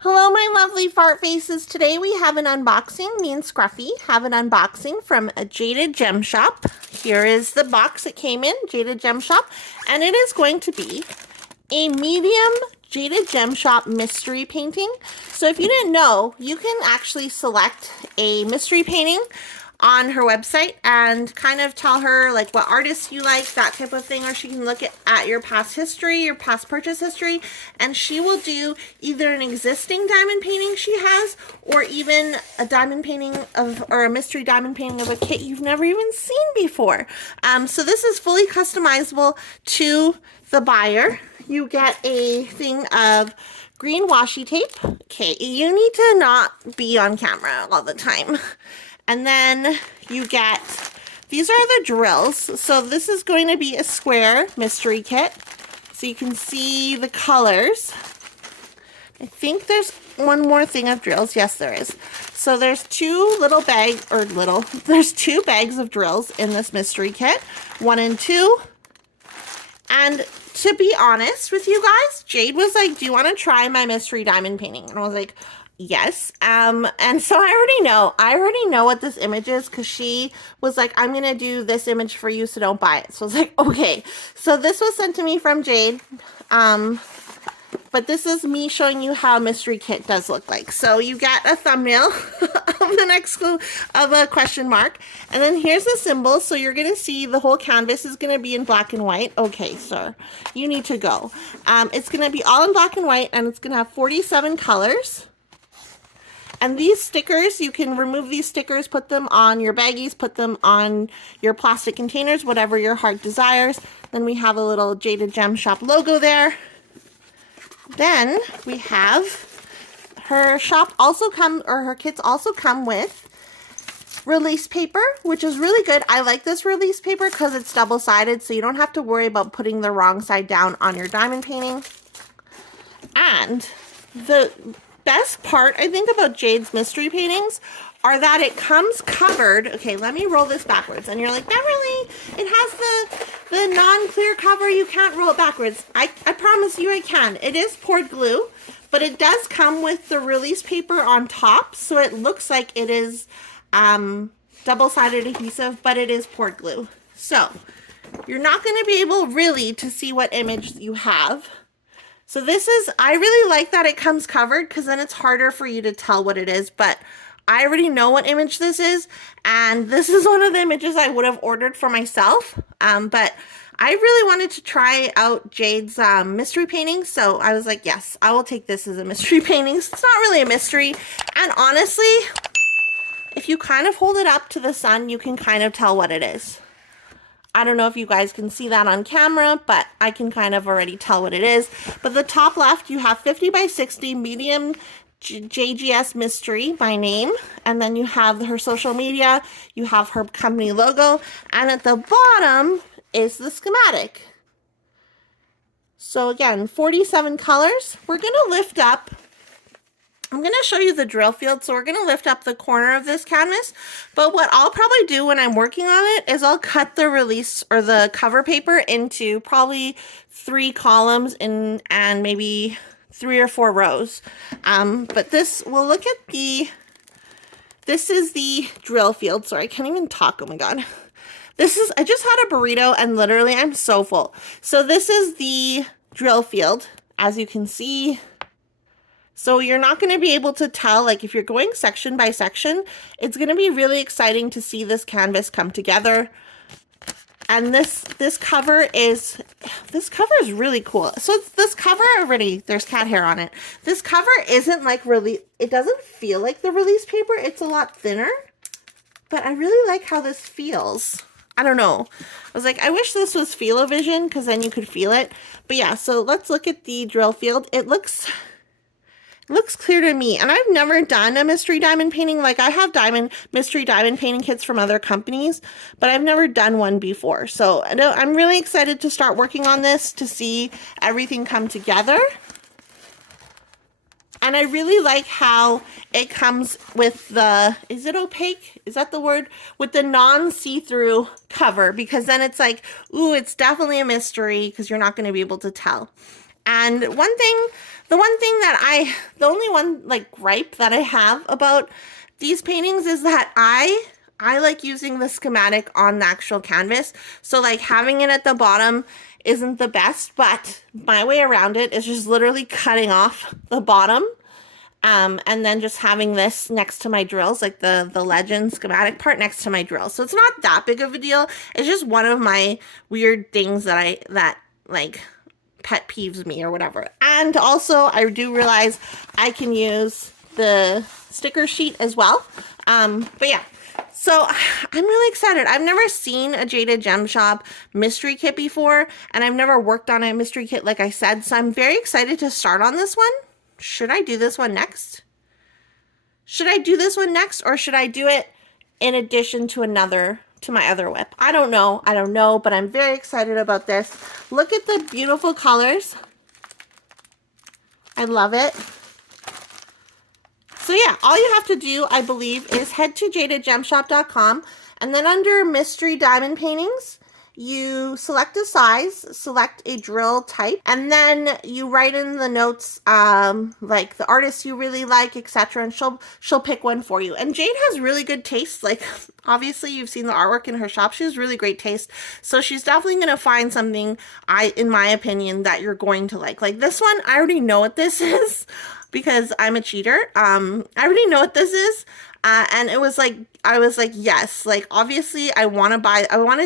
Hello, my lovely fart faces. Today we have an unboxing. Me and Scruffy have an unboxing from a Jaded Gem Shop. Here is the box it came in, Jaded Gem Shop, and it is going to be a medium Jaded Gem Shop mystery painting. So if you didn't know, you can actually select a mystery painting on her website and kind of tell her like what artists you like, that type of thing, or she can look at your past history, your past purchase history, and she will do either an existing diamond painting she has or even a diamond painting of, or a mystery diamond painting of a kit you've never even seen before. So this is fully customizable to the buyer. You get a thing of green washi tape. Okay, you need to not be on camera all the time. And then you get, these are the drills. So this is going to be a square mystery kit. So you can see the colors. I think there's one more thing of drills. Yes, there is. So there's there's two bags of drills in this mystery kit, 1 and 2. And to be honest with you guys, Jade was like, do you want to try my mystery diamond painting? And I was like, yes. And so I already know what this image is because she was like, I'm going to do this image for you, so don't buy it. So I was like, okay. So this was sent to me from Jade. But this is me showing you how a mystery kit does look like. So you get a thumbnail of a question mark. And then here's the symbol. So you're going to see the whole canvas is going to be in black and white. Okay, sir, you need to go. It's going to be all in black and white, and it's going to have 47 colors. And these stickers, you can remove these stickers, put them on your baggies, put them on your plastic containers, whatever your heart desires. Then we have a little Jaded Gem Shop logo there. Then we have her her kits also come with release paper, which is really good. I like this release paper because it's double-sided, so you don't have to worry about putting the wrong side down on your diamond painting. And the best part, I think, about Jade's mystery paintings are that it comes covered. Okay, let me roll this backwards. And you're like, Beverly, it has the non-clear cover. You can't roll it backwards. I promise you I can. It is poured glue, but it does come with the release paper on top. So it looks like it is double-sided adhesive, but it is poured glue. So you're not going to be able really to see what image you have. So this is, I really like that it comes covered because then it's harder for you to tell what it is, but I already know what image this is, and this is one of the images I would have ordered for myself, but I really wanted to try out Jade's mystery painting, so I was like, yes, I will take this as a mystery painting. It's not really a mystery, and honestly, if you kind of hold it up to the sun, you can kind of tell what it is. I don't know if you guys can see that on camera, but I can kind of already tell what it is. But the top left, you have 50 by 60 medium JGS mystery by name. And then you have her social media. You have her company logo. And at the bottom is the schematic. So again, 47 colors. We're going to lift up. I'm going to show you the drill field, so we're going to lift up the corner of this canvas, but what I'll probably do when I'm working on it is I'll cut the release or the cover paper into probably 3 columns and maybe 3 or 4 rows. But this, we'll look at this is the drill field. Sorry, I can't even talk, oh my god. I just had a burrito and literally I'm so full. So this is the drill field, as you can see. So you're not going to be able to tell, like if you're going section by section, it's going to be really exciting to see this canvas come together. And this cover is really cool. So this cover already, there's cat hair on it. This cover isn't like really, it doesn't feel like the release paper. It's a lot thinner, but I really like how this feels. I don't know. I was like, I wish this was feel-o-vision because then you could feel it. But yeah, so let's look at the drill field. It looks clear to me, and I've never done a mystery diamond painting. Like I have mystery diamond painting kits from other companies, but I've never done one before. So I'm really excited to start working on this to see everything come together. And I really like how it comes with the, is it opaque? Is that the word? With the non-see-through cover, because then it's like, ooh, it's definitely a mystery because you're not going to be able to tell. And the only one like gripe that I have about these paintings is that I like using the schematic on the actual canvas. So like having it at the bottom isn't the best, but my way around it is just literally cutting off the bottom. And then just having this next to my drills, like the legend schematic part next to my drills. So it's not that big of a deal. It's just one of my weird things that like pet peeves me or whatever. And also I do realize I can use the sticker sheet as well. But yeah. So I'm really excited. I've never seen a Jaded Gem Shop mystery kit before, and I've never worked on a mystery kit like I said, so I'm very excited to start on this one. Should I do this one next? Should I do this one next, or should I do it in addition to my other whip? I don't know, but I'm very excited about this. Look at the beautiful colors. I love it. So yeah, all you have to do, I believe, is head to jadedgemshop.com, and then under mystery diamond paintings, you select a size, select a drill type, and then you write in the notes like the artist you really like, etc., and she'll pick one for you. And Jade has really good taste. Like, obviously you've seen the artwork in her shop. She has really great taste. So she's definitely going to find something, in my opinion, that you're going to like. Like this one, I already know what this is because I'm a cheater. I already know what this is. And it was like, I was like, yes, like obviously I wanted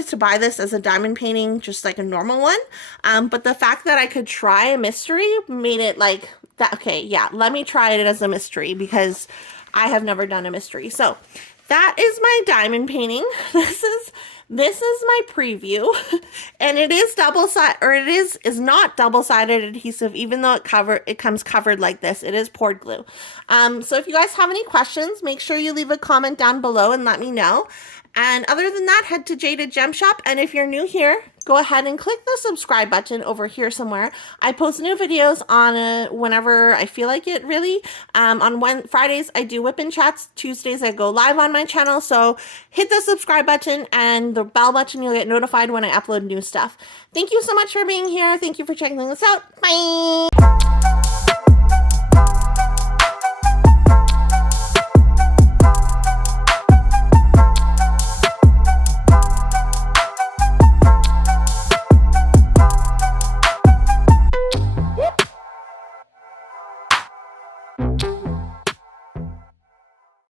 to buy this as a diamond painting, just like a normal one. But the fact that I could try a mystery made it like that. Okay, yeah, let me try it as a mystery because I have never done a mystery. So that is my diamond painting. This is my preview, and it is double-sided, or it is not double-sided adhesive, even though it comes covered like this. It is poured glue. So if you guys have any questions, make sure you leave a comment down below and let me know. And other than that, head to Jaded Gem Shop, and if you're new here, go ahead and click the subscribe button over here somewhere. I post new videos on whenever I feel like it, really. On Fridays, I do whip and chats. Tuesdays, I go live on my channel. So hit the subscribe button and the bell button. You'll get notified when I upload new stuff. Thank you so much for being here. Thank you for checking this out. Bye!